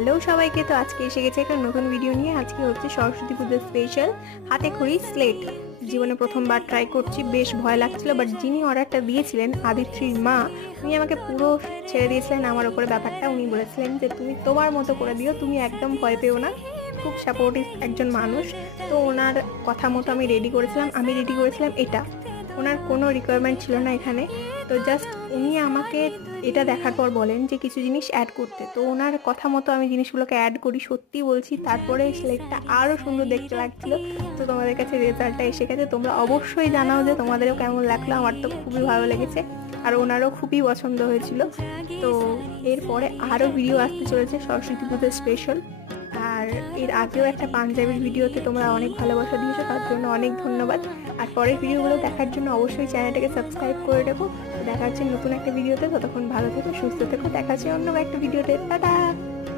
Hello সবাইকে, তো আজকে এসে গেছে একটা নতুন ভিডিও নিয়ে। আজকে হচ্ছে সরস্বতী পুজোর স্পেশাল হাতে খড়ি স্লেট। জীবনে প্রথমবার ট্রাই করছি, বেশ ভয় লাগছিল, বাট যিনি অর্ডারটা দিয়েছিলেন আদিত্রির মা, উনি আমাকে পুরো ছেড়ে দিয়েছিলেন আমার উপরে ব্যাপারটা। উনি বলেছিলেন যে তুমি তোমার মতো করে দিও, তুমি একদম ভয় পেও না। খুব সাপোর্টিভ একজন মানুষ। তো ওনার কথা মতো আমি রেডি করেছিলাম এটা। ওনার কোনো রিকোয়ারমেন্ট ছিল না এখানে। তো জাস্ট উনি আমাকে এটা দেখার পর বলেন যে কিছু জিনিস অ্যাড করতে, তো ওনার কথা মতো আমি জিনিসগুলোকে অ্যাড করি, সত্যি বলছি। তারপরে স্লেটটা আরও সুন্দর দেখতে লাগছিল। তো তোমাদের কাছে রেজাল্টটা এসে গেছে, তোমরা অবশ্যই জানাও যে তোমাদেরও কেমন লাগলো। আমার তো খুবই ভালো লেগেছে, আর ওনারও খুবই পছন্দ হয়েছিল। তো এরপরে আরও ভিডিও আসতে চলেছে সরস্বতী পুজোর স্পেশাল। আর এর আগেও একটা পাঞ্জাবির ভিডিওতে তোমরা অনেক ভালোবাসা দিয়েছো, তার জন্য অনেক ধন্যবাদ। আর পরের ভিডিওগুলো দেখার জন্য অবশ্যই চ্যানেলটাকে সাবস্ক্রাইব করে দেবো। দেখা হচ্ছে নতুন একটা ভিডিওতে। ততক্ষণ ভালো থেকো, সুস্থ থেকো, দেখা হচ্ছে অন্য একটা ভিডিওতে। টাটা।